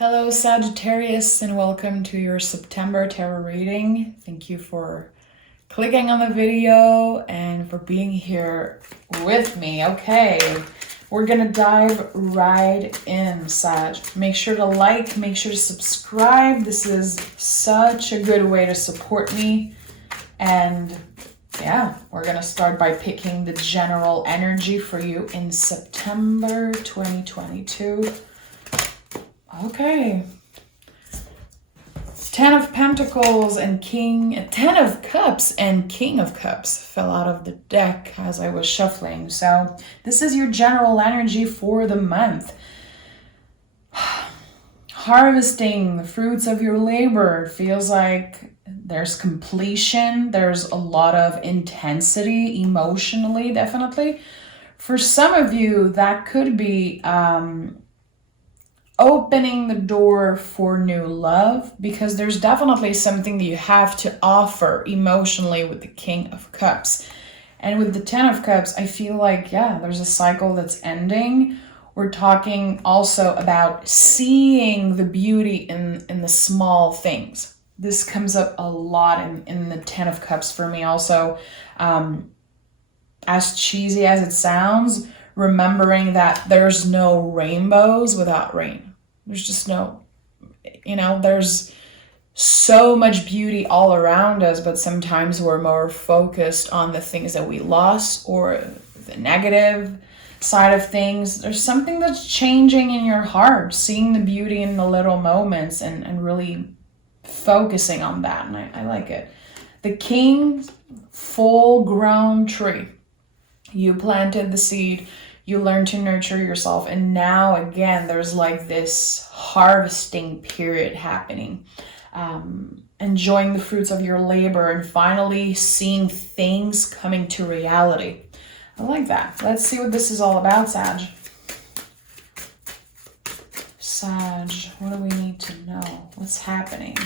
Hello Sagittarius, and welcome to your September tarot reading. Thank you for clicking on the video and for being here with me. Okay, we're gonna dive right in, Sag. Make sure to like, make sure to subscribe. This is such a good way to support me. And yeah, we're gonna start by picking the general energy for you in September 2022. Okay. 10 of Pentacles and 10 of Cups and King of Cups fell out of the deck as I was shuffling. So this is your general energy for the month. Harvesting the fruits of your labor. It feels like there's completion. There's a lot of intensity emotionally, definitely. For some of you, that could be opening the door for new love, because there's definitely something that you have to offer emotionally with the King of Cups. And with the 10 of Cups, I feel like, yeah, there's a cycle that's ending. We're talking also about seeing the beauty in the small things. This comes up a lot in the 10 of Cups for me also. As cheesy as it sounds, remembering that there's no rainbows without rain. There's just no, there's so much beauty all around us, but sometimes we're more focused on the things that we lost or the negative side of things. There's something that's changing in your heart, seeing the beauty in the little moments and really focusing on that. And I like it. The King, full-grown tree. You planted the seed. You learn to nurture yourself. And now again, there's like this harvesting period happening. Enjoying the fruits of your labor and finally seeing things coming to reality. I like that. Let's see what this is all about, Sag. Sag, what do we need to know? What's happening?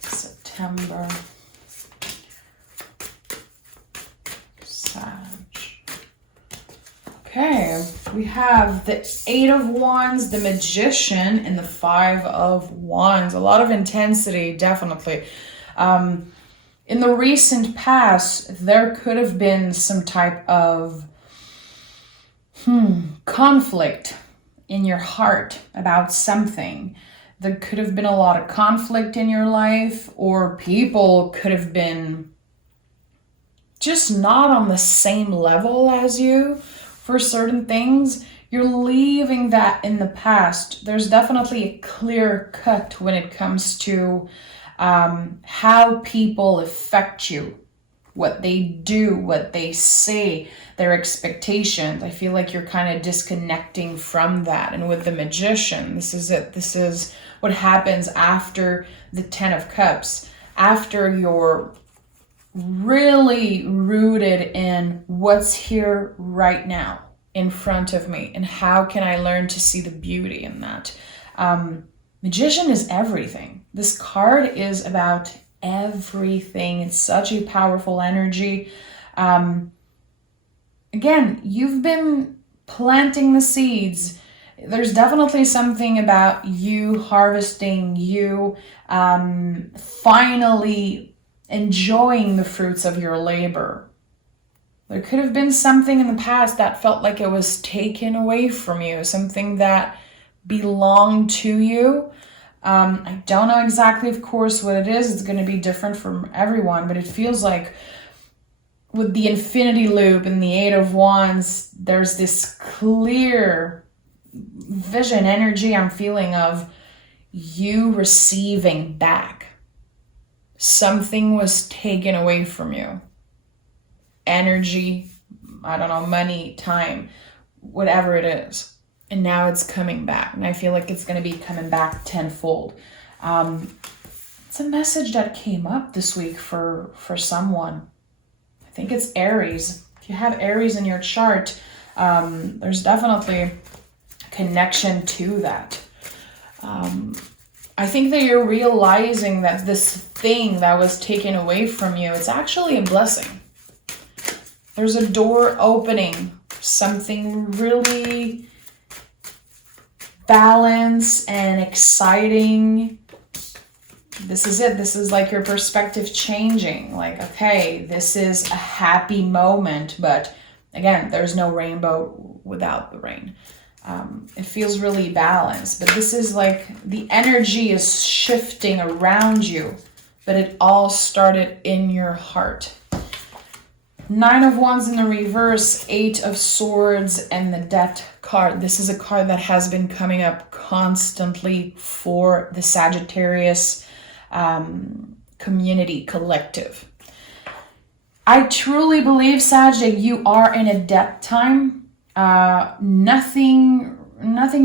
September. Sag. Okay, we have the 8 of Wands, the Magician, and the 5 of Wands. A lot of intensity, definitely. In the recent past, there could have been some type of conflict in your heart about something. There could have been a lot of conflict in your life, or people could have been just not on the same level as you. For certain things, you're leaving that in the past. There's definitely a clear cut when it comes to how people affect you, what they do, what they say, their expectations. I feel like you're kind of disconnecting from that. And with the Magician, this is it. This is what happens after the 10 of Cups, after you're really rooted in what's here right now in front of me, and how can I learn to see the beauty in that. Magician is everything. This card is about everything. It's such a powerful energy. Again, you've been planting the seeds. There's definitely something about you harvesting, you finally enjoying the fruits of your labor. There could have been something in the past that felt like it was taken away from you, something that belonged to you. I don't know exactly, of course, what it is. It's going to be different from everyone, but it feels like with the infinity loop and the 8 of Wands, there's this clear vision energy I'm feeling of you receiving back. Something was taken away from you. Energy, I don't know, money, time, whatever it is. And now it's coming back. And I feel like it's going to be coming back tenfold. It's a message that came up this week for someone. I think it's Aries. If you have Aries in your chart, there's definitely a connection to that. I think that you're realizing that this thing that was taken away from you, it's actually a blessing. There's a door opening, something really balance and exciting. This is it. This is like your perspective changing. Like, okay, this is a happy moment, but again, there's no rainbow without the rain. It feels really balanced, but this is like the energy is shifting around you, but it all started in your heart. 9 of Wands in the reverse, 8 of Swords, and the Death card. This is a card that has been coming up constantly for the Sagittarius community collective. I truly believe, Sag, that you are in a death time. Nothing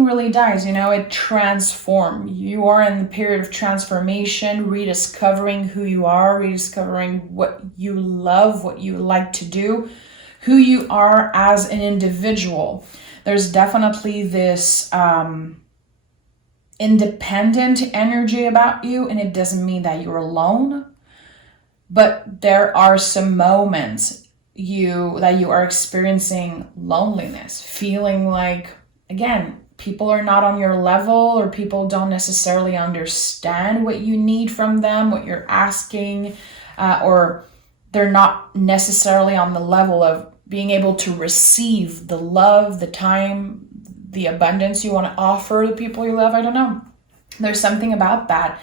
really dies, it transforms. You are in the period of transformation, rediscovering who you are, rediscovering what you love, what you like to do, who you are as an individual. There's definitely this independent energy about you, and it doesn't mean that you're alone, but there are some moments that you are experiencing loneliness, feeling like, again, people are not on your level, or people don't necessarily understand what you need from them, what you're asking, or they're not necessarily on the level of being able to receive the love, the time, the abundance you want to offer the people you love. I don't know. There's something about that.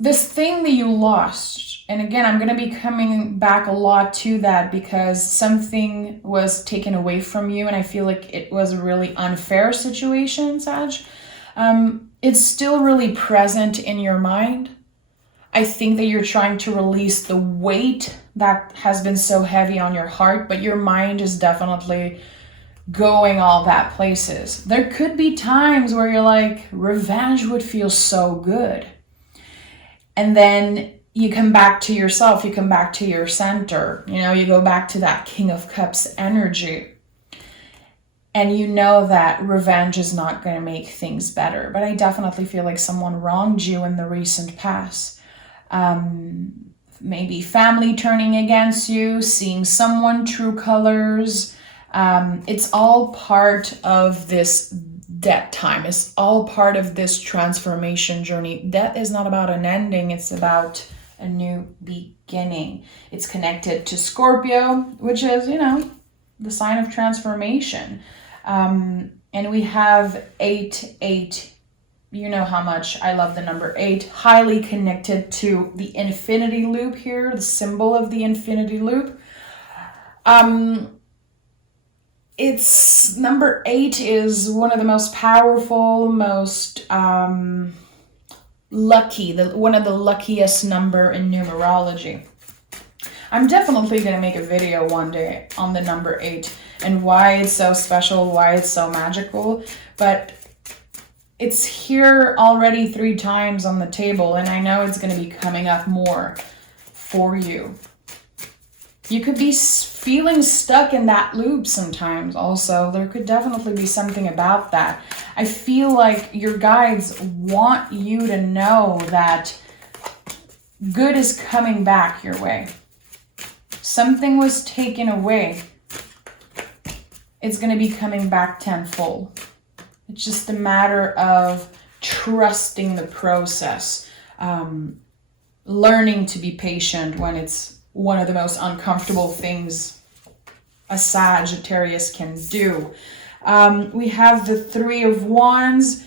This thing that you lost, and again, I'm going to be coming back a lot to that because something was taken away from you, and I feel like it was a really unfair situation, Sag. It's still really present in your mind. I think that you're trying to release the weight that has been so heavy on your heart, but your mind is definitely going all that places. There could be times where you're like, revenge would feel so good. And then you come back to yourself, you come back to your center, you go back to that King of Cups energy. And you know that revenge is not going to make things better. But I definitely feel like someone wronged you in the recent past. Maybe family turning against you, seeing someone true colors. It's all part of this death time. It's all part of this transformation journey. Death is not about an ending. It's about a new beginning. It's connected to Scorpio, which is, the sign of transformation. And we have 8. You know how much I love the number 8. Highly connected to the infinity loop here, the symbol of the infinity loop. It's number 8 is one of the most powerful, most lucky, one of the luckiest number in numerology. I'm definitely going to make a video one day on the number 8 and why it's so special, why it's so magical. But it's here already 3 times on the table, and I know it's going to be coming up more for you. You could be feeling stuck in that loop sometimes also. There could definitely be something about that. I feel like your guides want you to know that good is coming back your way. Something was taken away. It's going to be coming back tenfold. It's just a matter of trusting the process. Learning to be patient when it's one of the most uncomfortable things a Sagittarius can do. We have the 3 of Wands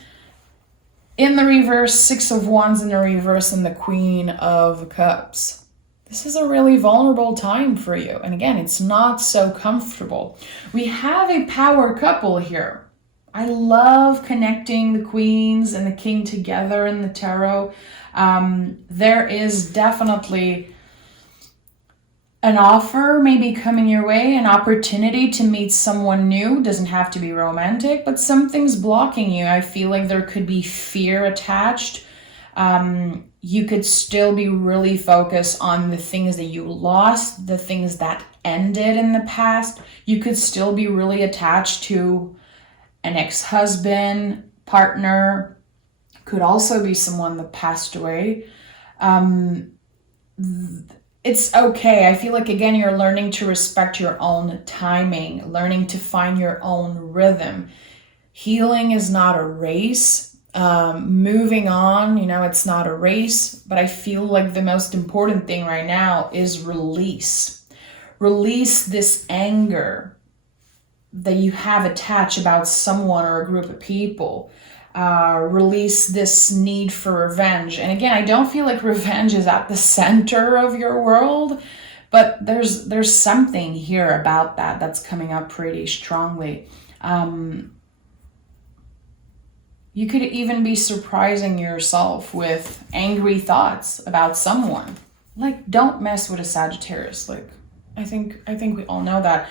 in the reverse, 6 of Wands in the reverse, and the Queen of Cups. This is a really vulnerable time for you. And again, it's not so comfortable. We have a power couple here. I love connecting the Queens and the King together in the tarot. There is definitely an offer maybe coming your way, an opportunity to meet someone new. Doesn't have to be romantic, but something's blocking you. I feel like there could be fear attached. You could still be really focused on the things that you lost, the things that ended in the past. You could still be really attached to an ex-husband, partner. Could also be someone that passed away. It's okay. I feel like, again, you're learning to respect your own timing, learning to find your own rhythm. Healing is not a race. Moving on, it's not a race, but I feel like the most important thing right now is release. Release this anger that you have attached about someone or a group of people. Release this need for revenge. And again, I don't feel like revenge is at the center of your world, but there's something here about that's coming up pretty strongly. You could even be surprising yourself with angry thoughts about someone. Like, don't mess with a Sagittarius. Like, I think we all know that.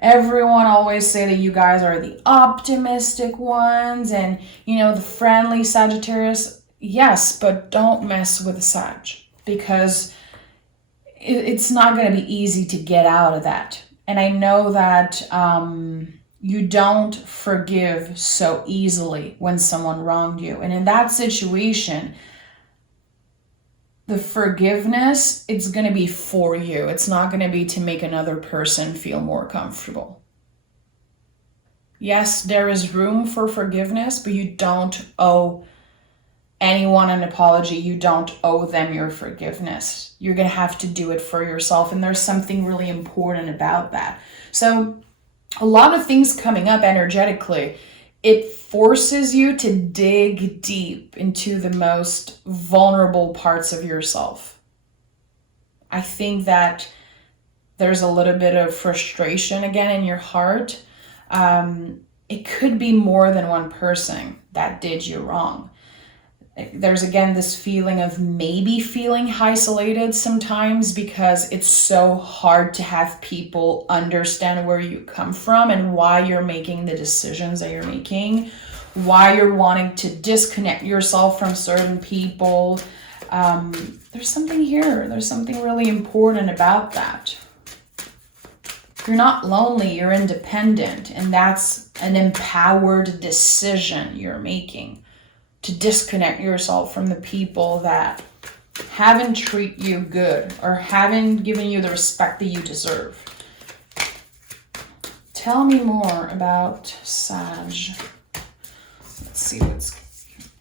Everyone always say that you guys are the optimistic ones and, the friendly Sagittarius. Yes, but don't mess with a Sag, because it's not going to be easy to get out of that. And I know that you don't forgive so easily when someone wronged you. And in that situation, the forgiveness, it's going to be for you. It's not going to be to make another person feel more comfortable. Yes, there is room for forgiveness, but you don't owe anyone an apology. You don't owe them your forgiveness. You're going to have to do it for yourself. And there's something really important about that. So a lot of things coming up energetically, it forces you to dig deep into the most vulnerable parts of yourself. I think that there's a little bit of frustration again in your heart. It could be more than one person that did you wrong. There's again this feeling of maybe feeling isolated sometimes because it's so hard to have people understand where you come from and why you're making the decisions that you're making, why you're wanting to disconnect yourself from certain people. There's something here. There's something really important about that. You're not lonely, you're independent, and that's an empowered decision you're making. To disconnect yourself from the people that haven't treated you good or haven't given you the respect that you deserve. Tell me more about Sag. Let's see what's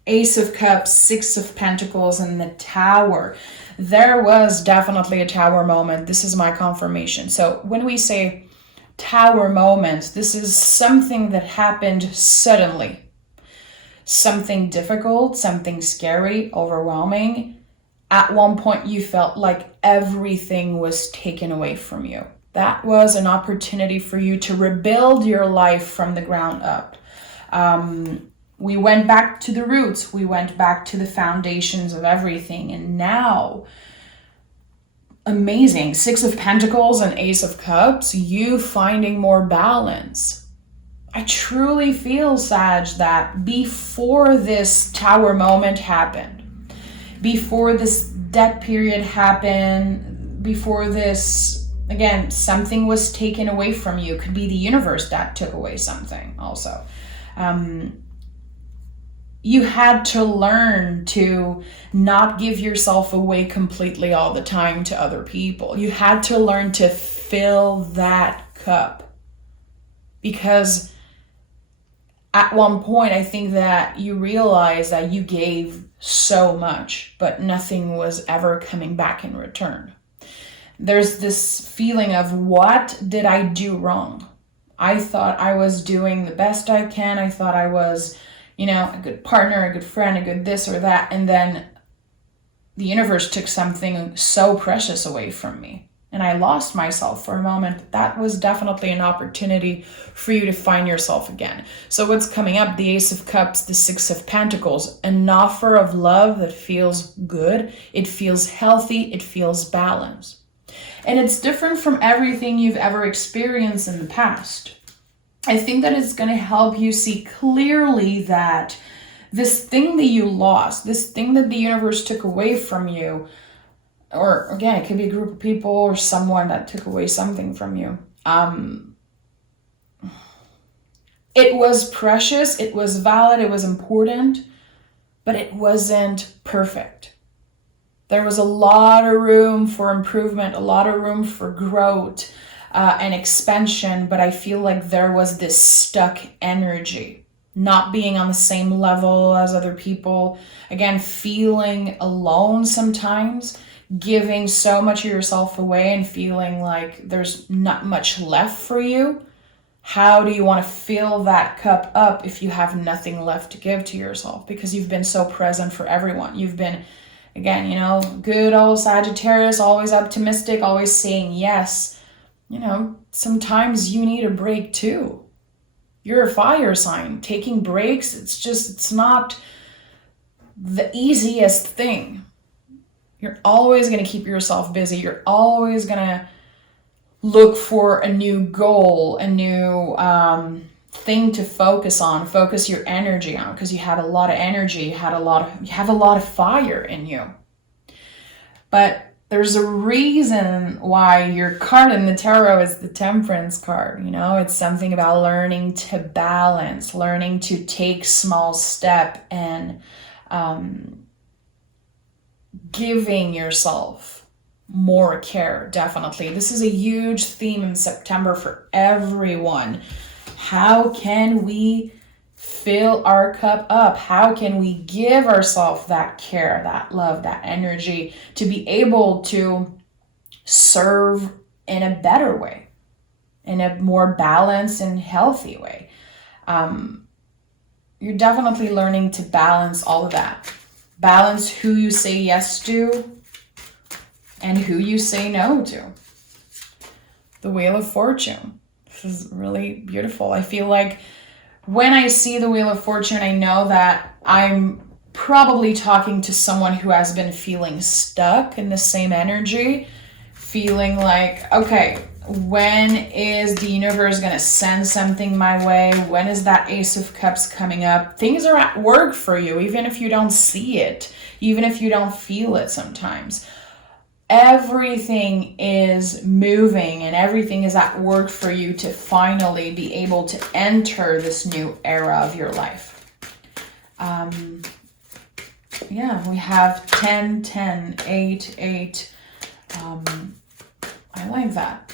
Ace of Cups, Six of Pentacles, and the Tower. There was definitely a Tower moment. This is my confirmation. So when we say Tower moment, this is something that happened suddenly. Something difficult, something scary, overwhelming. At one point, you felt like everything was taken away from you. That was an opportunity for you to rebuild your life from the ground up. We went back to the roots. We went back to the foundations of everything. And now, amazing. Six of Pentacles and Ace of Cups, you finding more balance. I truly feel, Sag, that before this Tower moment happened, before this debt period happened, before this, again, something was taken away from you. Could be the universe that took away something also. You had to learn to not give yourself away completely all the time to other people. You had to learn to fill that cup. Because at one point, I think that you realized that you gave so much, but nothing was ever coming back in return. There's this feeling of, what did I do wrong? I thought I was doing the best I can. I thought I was, a good partner, a good friend, a good this or that. And then the universe took something so precious away from me. And I lost myself for a moment. That was definitely an opportunity for you to find yourself again. So what's coming up? The Ace of Cups, the Six of Pentacles, an offer of love that feels good. It feels healthy. It feels balanced. And it's different from everything you've ever experienced in the past. I think that it's going to help you see clearly that this thing that you lost, this thing that the universe took away from you, or again, it could be a group of people or someone that took away something from you. It was precious, it was valid, it was important, but it wasn't perfect. There was a lot of room for improvement, a lot of room for growth and expansion, but I feel like there was this stuck energy. not being on the same level as other people. Again, feeling alone sometimes, giving so much of yourself away and feeling like there's not much left for you. How do you want to fill that cup up if you have nothing left to give to yourself? Because you've been so present for everyone. You've been, again, good old Sagittarius, always optimistic, always saying yes. Sometimes you need a break too. You're a fire sign. Taking breaks, it's not the easiest thing. You're always going to keep yourself busy. You're always going to look for a new goal, a new thing to focus on, focus your energy on, because you have a lot of energy, you have a lot of fire in you. But there's a reason why your card in the tarot is the Temperance card. It's something about learning to balance, learning to take small step, and giving yourself more care. Definitely. This is a huge theme in September for everyone. How can we fill our cup up? How can we give ourselves that care, that love, that energy to be able to serve in a better way, in a more balanced and healthy way? You're definitely learning to balance all of that. Balance who you say yes to and who you say no to. The Wheel of Fortune. This is really beautiful. I feel like when I see the Wheel of Fortune, I know that I'm probably talking to someone who has been feeling stuck in the same energy, feeling like, okay, when is the universe going to send something my way? When is that Ace of Cups coming up? Things are at work for you, even if you don't see it, even if you don't feel it sometimes. Everything is moving and everything is at work for you to finally be able to enter this new era of your life. We have 10, 10, 8, 8. I like that.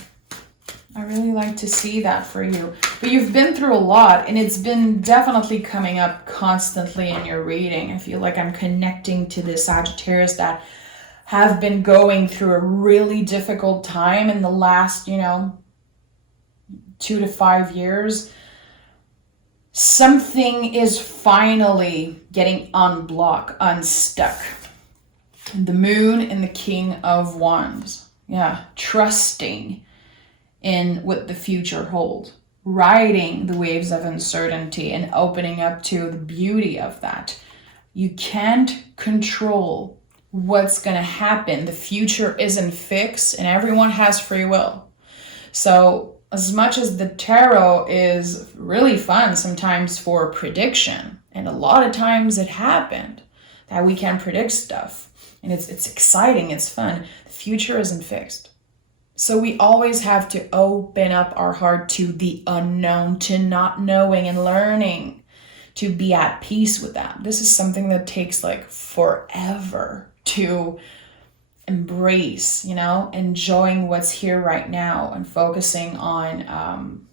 I really like to see that for you. But you've been through a lot, and it's been definitely coming up constantly in your reading. I feel like I'm connecting to the Sagittarius that have been going through a really difficult time in the last, 2 to 5 years. Something is finally getting unstuck. The Moon and the King of Wands. Trusting in what the future holds. Riding the waves of uncertainty and opening up to the beauty of that. You can't control what's going to happen. The future isn't fixed and everyone has free will. So as much as the tarot is really fun sometimes for prediction, and a lot of times it happened that we can predict stuff and it's exciting, it's fun, the future isn't fixed. So we always have to open up our heart to the unknown, to not knowing and learning to be at peace with that. This is something that takes like forever to embrace, enjoying what's here right now and focusing on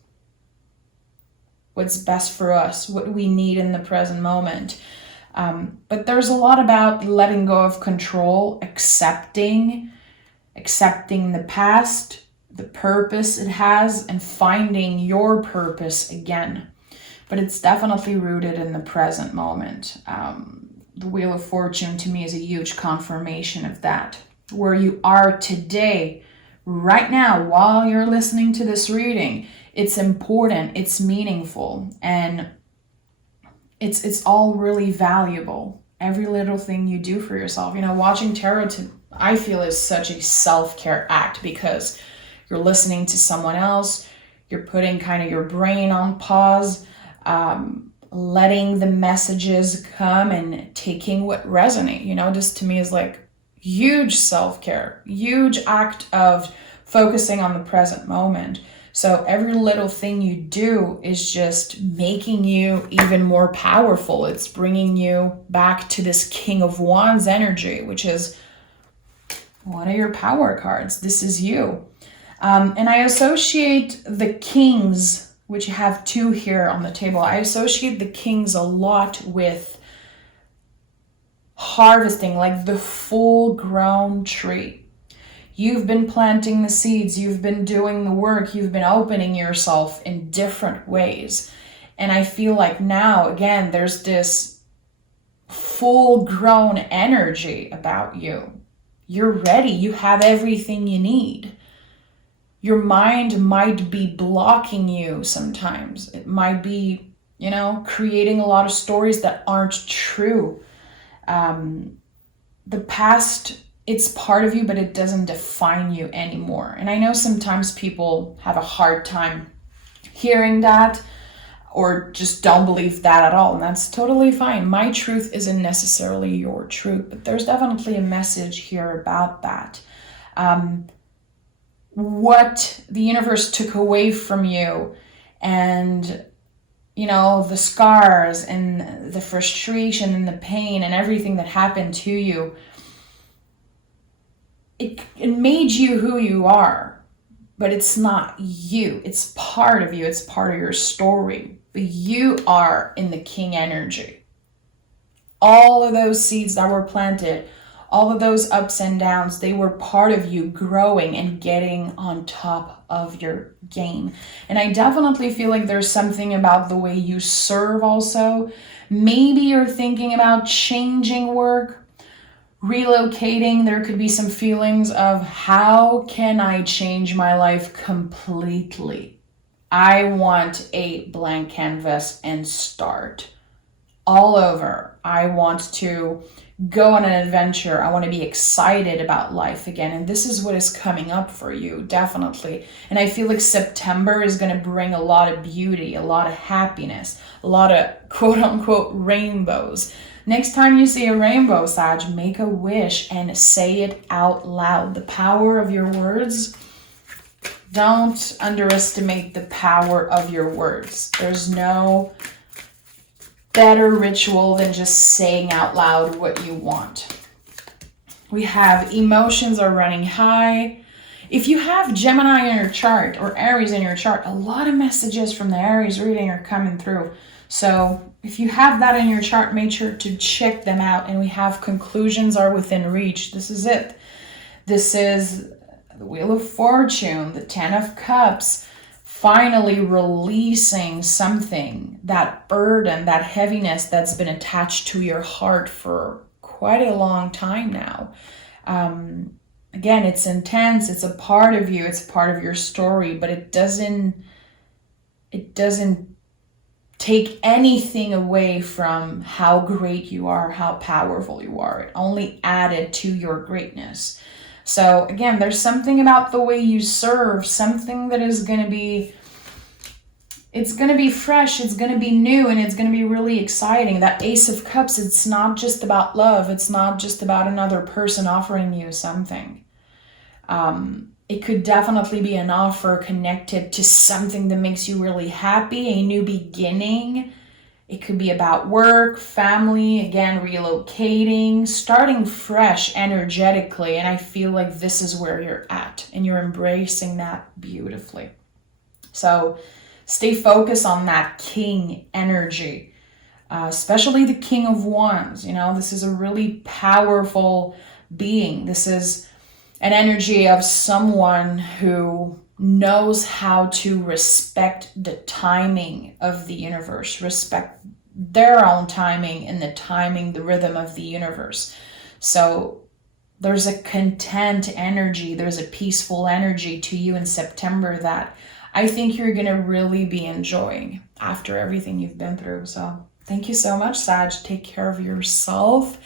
what's best for us, what we need in the present moment. But there's a lot about letting go of control, accepting the past, the purpose it has, and finding your purpose again. But it's definitely rooted in the present moment. The Wheel of Fortune to me is a huge confirmation of that. Where you are today, right now, while you're listening to this reading, it's important, it's meaningful, and it's all really valuable. Every little thing you do for yourself. Watching tarot, I feel, is such a self-care act because you're listening to someone else, you're putting kind of your brain on pause, letting the messages come and taking what resonate. This to me is like huge self-care, huge act of focusing on the present moment. So every little thing you do is just making you even more powerful. It's bringing you back to this King of Wands energy, which is one of your power cards. This is you. And I associate the kings which you have 2 here on the table. I associate the kings a lot with harvesting, like the full grown tree. You've been planting the seeds, you've been doing the work, you've been opening yourself in different ways. And I feel like now, again, there's this full grown energy about you. You're ready, you have everything you need. Your mind might be blocking you sometimes. It might be, creating a lot of stories that aren't true. The past, it's part of you, but it doesn't define you anymore. And I know sometimes people have a hard time hearing that or just don't believe that at all. And that's totally fine. My truth isn't necessarily your truth, but there's definitely a message here about that. What the universe took away from you, and the scars and the frustration and the pain and everything that happened to you, it made you who you are, but it's not you. It's part of you. It's part of your story, but you are in the king energy. All of those seeds that were planted, all of those ups and downs, they were part of you growing and getting on top of your game. And I definitely feel like there's something about the way you serve also. Maybe you're thinking about changing work, relocating. There could be some feelings of, how can I change my life completely? I want a blank canvas and start all over. I want to go on an adventure. I want to be excited about life again. And this is what is coming up for you, definitely. And I feel like September is going to bring a lot of beauty, a lot of happiness, a lot of quote unquote rainbows. Next time you see a rainbow, Sag, make a wish and say it out loud. The power of your words. Don't underestimate the power of your words. There's no better ritual than just saying out loud what you want. We have emotions are running high. If you have Gemini in your chart or Aries in your chart, a lot of messages from the Aries reading are coming through. So if you have that in your chart, make sure to check them out. And we have conclusions are within reach. This is it. This is the Wheel of Fortune, the 10 of Cups, finally releasing something, that burden, that heaviness that's been attached to your heart for quite a long time now. Again, it's intense, it's a part of you, it's a part of your story, but it doesn't take anything away from how great you are, how powerful you are. It only added to your greatness. So again, there's something about the way you serve, something that is going to be, it's going to be fresh, it's going to be new, and it's going to be really exciting. That Ace of Cups, it's not just about love. It's not just about another person offering you something. It could definitely be an offer connected to something that makes you really happy, a new beginning. It could be about work, family, again, relocating, starting fresh energetically. And I feel like this is where you're at and you're embracing that beautifully. So stay focused on that king energy, especially the King of Wands. This is a really powerful being. This is an energy of someone who knows how to respect the timing of the universe, respect their own timing and the rhythm of the universe. So there's a content energy, there's a peaceful energy to you in September that I think you're going to really be enjoying after everything you've been through. So thank you so much, Sag. Take care of yourself.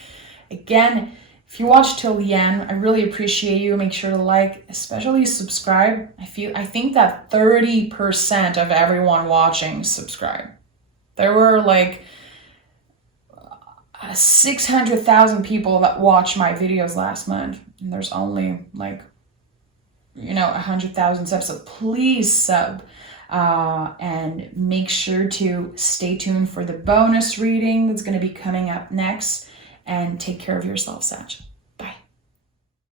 Again, if you watch till the end, I really appreciate you. Make sure to like, especially subscribe. I think that 30% of everyone watching subscribe. There were like 600,000 people that watched my videos last month, and there's only like 100,000 subs. So please sub, and make sure to stay tuned for the bonus reading that's going to be coming up next. And take care of yourself, Sag.